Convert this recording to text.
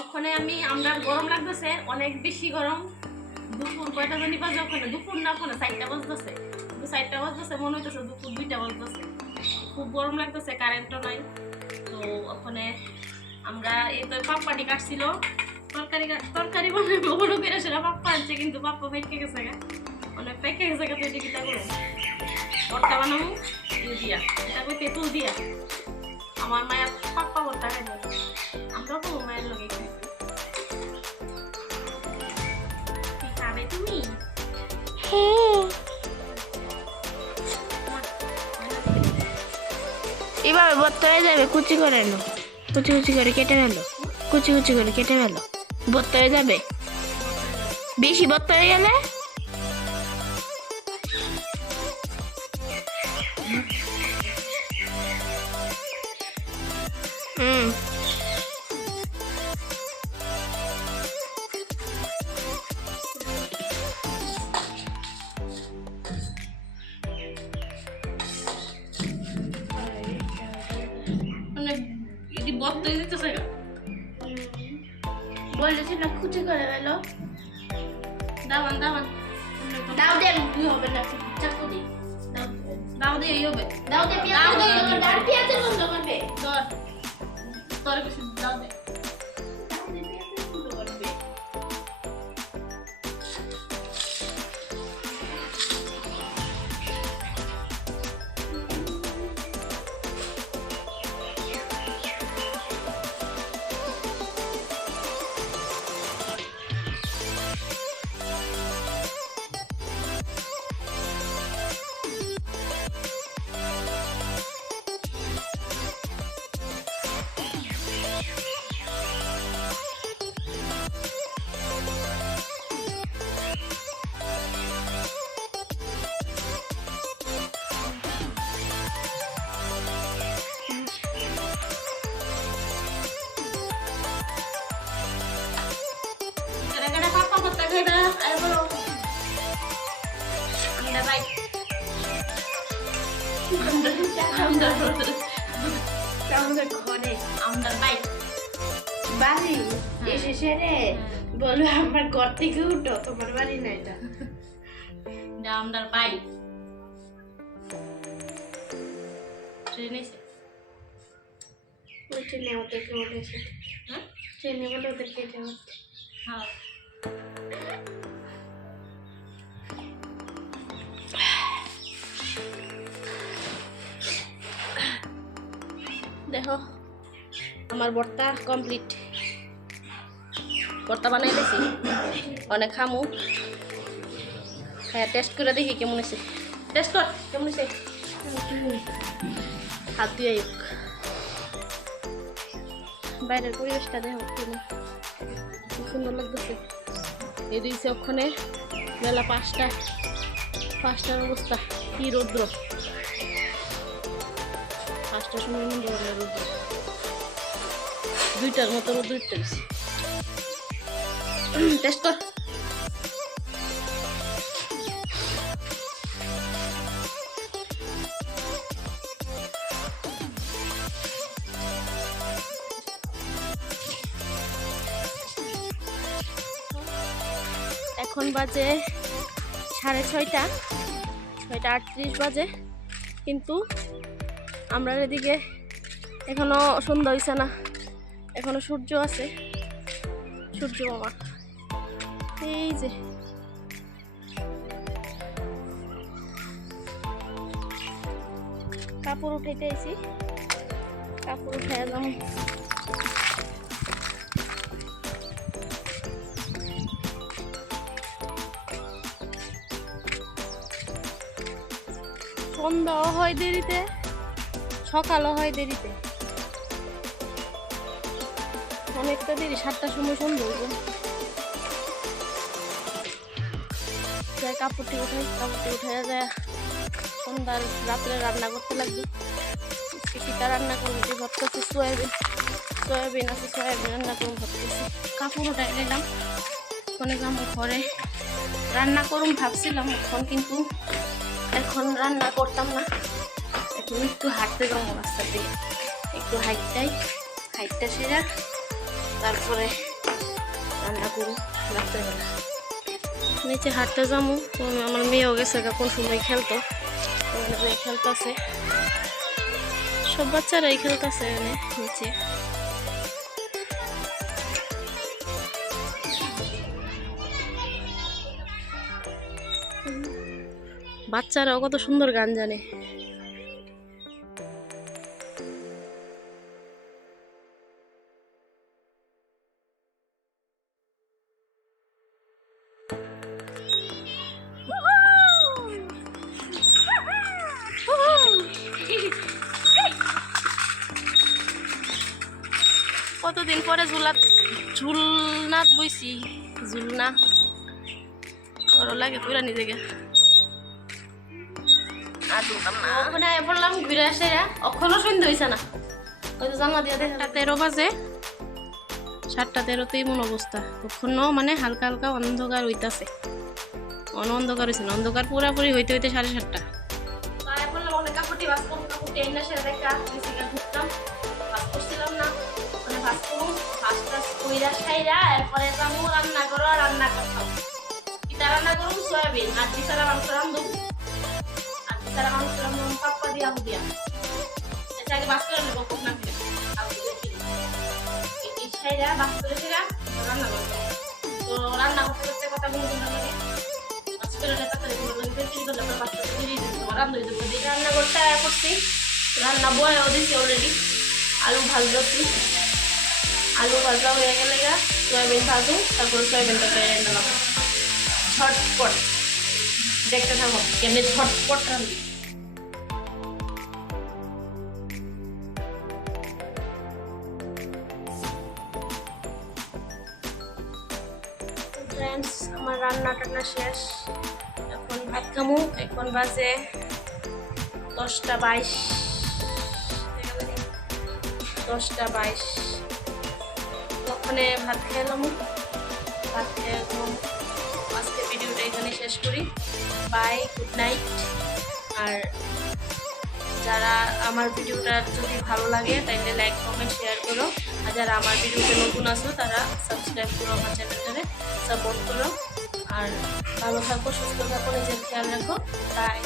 ওখানে আমরা গরম লাগতেছে, অনেক বেশি গরম। দুপুর কয়টা জানি বাজে, ওখানে দুপুর না, ওখানে 4টা বাজতেছে, 4টা বাজতেছে মনে হইতেছে দুপুর 2টা বাজতেছে। খুব গরম লাগতেছে, কারেন্টও নাই। তো ওখানে আমরা এই তো পাপ্পাটি কাটছিল, তরকারি বানাবো বড় করে, সেটা পাপ্পা আনছে, কিন্তু পাপ্পা পেকে গেছে, অনেক পেকে গেছে। তো এটি কিটা করো ভর্তা বানাবো দিয়া, এটা কই তেঁতুল দিয়া। আমার মায়ের পাপ্পা ভর্তা খাই না, আমরাও তো মায়ের লগে খাবে। তুমি এভাবে ভর্তা হয়ে যাবে, কুচি করে এলো, কুচি কুচি করে কেটে ফেলো, কুচি কুচি করে কেটে ফেলো, ভর্তা হয়ে যাবে। বেশি ভর্তা হয়ে গেলে ভর্তা হয়ে যেতেছে। বলেছি না কুচি করে ফেলো। দাওয়ান দাওয়ান দাও দে, কি হবে না, চাকু দি দাও দিয়ে এই হবে। দাও দে, পেঁয়াজ বন্ধ করবে, আর পেঁয়াজ বন্ধ করবে। ধর তোর কিছু দাও দে। আমাদের ঘরে আমাদের বাইক বাড়ি এসেছে রে, বলো আমার ঘর থেকে উঠো, তোমার বাড়ি না এটা। আমাদের বাইক ট্রেন এসে ওই ট্রেনে ওদেরকে উঠেছে, ট্রেনে বলে ওদেরকে এটা উঠতে। হ্যাঁ দেখো আমার ভর্তা কমপ্লিট। ভর্তা বানাই দিয়েছি, অনেক খামু। হ্যাঁ টেস্ট করে দেখি কেমন হয়েছে। টেস্ট কর কেমন হয়েছে, হাত দিয়ে বাইরের পরিবেশটা দেখো খুব সুন্দর লাগতেছে। এই দিয়েছে ওখানে বেলা 5টার অবস্থা, কি রৌদ্র। 5টার সময় মন্দ রৌদ্র, 2টার মতো রৌদ্র উঠতে গেছে। টেস্ট কর। এখন বাজে 6:30, 6:38 বাজে, কিন্তু আমরা এদিকে এখনো সন্ধ্যা হয়েছে না, এখনো সূর্য আছে, সূর্য মামা এই যে। কাপড় উঠাইতে আইছি, কাপড় উঠাইয়া যাবো। সন্ধ্যাও হয় দেরিতে, সকালও হয় দেরিতে, অনেকটা দেরি। 7টার সময় সন্ধ্যা হইব। যাই কাপড়টি উঠাইয়া যায় সন্ধ্যার রাত্রে রান্না করতে লাগবে। পিঠা রান্না করবো, ভাবতেছি সয়াবিন আছে, সয়াবিন রান্না করবো ভাবতেছি। কাপড় উঠাই নিলাম, ওখানে যাবো ঘরে রান্না করুন ভাবছিলাম এখন, কিন্তু এখন রান্না করতাম না। এখন একটু হাঁটতে যাবো রাস্তার দিকে, একটু হাইটটা সেরা তারপরে রান্না করুন রাত্রেবেলা। নিচে হাঁটতে যাবো, তো আমার মেয়েও গেছে কোন সময় খেলতো, খেলতেছে, সব বাচ্চারাই খেলতেছে নিচে। বাচ্চারাও কত সুন্দর গান জানে। কতদিন পরে ঝুলনাথ বইছি, ঝুলনা ওরা লাগে পুরা নিজেকে আর ঝুলতাম না। ওখানে বললাম ঘুরে আসে, অক্ষণও সন্ধ্যা হয়েছে না, ওই তো জানলা দিয়ে 7:13 বাজে, 7:13তেই মন অবস্থা। তখনও মানে হালকা হালকা অন্ধকার হইতাছে, অন্ধকার হয়েছে না, অন্ধকার পুরাপুরি হইতে হইতে 7:30। বললাম অনেক কাপড়টি ভাজ করুন, কাপড়টি এনে সেটা দেখা ঘুরতাম, ভাজ করছিলাম না, মানে ভাজ করুন, ভাজ টাজ কইরা খাইরা এরপরে যাবো রান্না করো, রান্না করতাম। কিতা রান্না করুন? সয়াবিন আর দিশারা মাংস রান্ধব, আর দিশারা মাংস রান্ধব পাপ্পা দিয়ে আলু দিয়া। এটা আগে ভাজ করে নেবো, খুব না ফিরে আলু দিয়ে ফিরে এই খাইরা ভাজ করে ফিরা রান্না করবো। তো রান্না করতে করতে কথা বলতে লাগে, ভাজ করে তাড়াতাড়ি রান্না করতে করছি, রান্না বয়েও দিচ্ছি অলরেডি। আলু ভাজছি, আলু ভাজা হয়ে গেলে সয়াবিন ভাজু, তারপরে সয়াবিনটা পেয়ে নিলাম ঝটপট। দেখতে থাকো কেমনি ঝটপট রান্না। ফ্রেন্ডস, আমার রান্না টান্না শেষ, এখন ভাত খামু। এখন বাজে 10:22, 10:22। ওখানে ভাত খেলাম, ভাত খেয়ে আজকে ভিডিওটা এখানে শেষ করি। By, good night. আর যারা আমার ভিডিওটা যদি ভালো লাগে তাইলে লাইক কমেন্ট শেয়ার করো, আর যারা আমার ভিডিওতে নতুন আসো তারা সাবস্ক্রাইব করো, আমার চ্যানেলটারে সাপোর্ট করো। আর ভালো থাকো, সুস্থ থাকো, নিজের খেয়াল রাখো। বাই।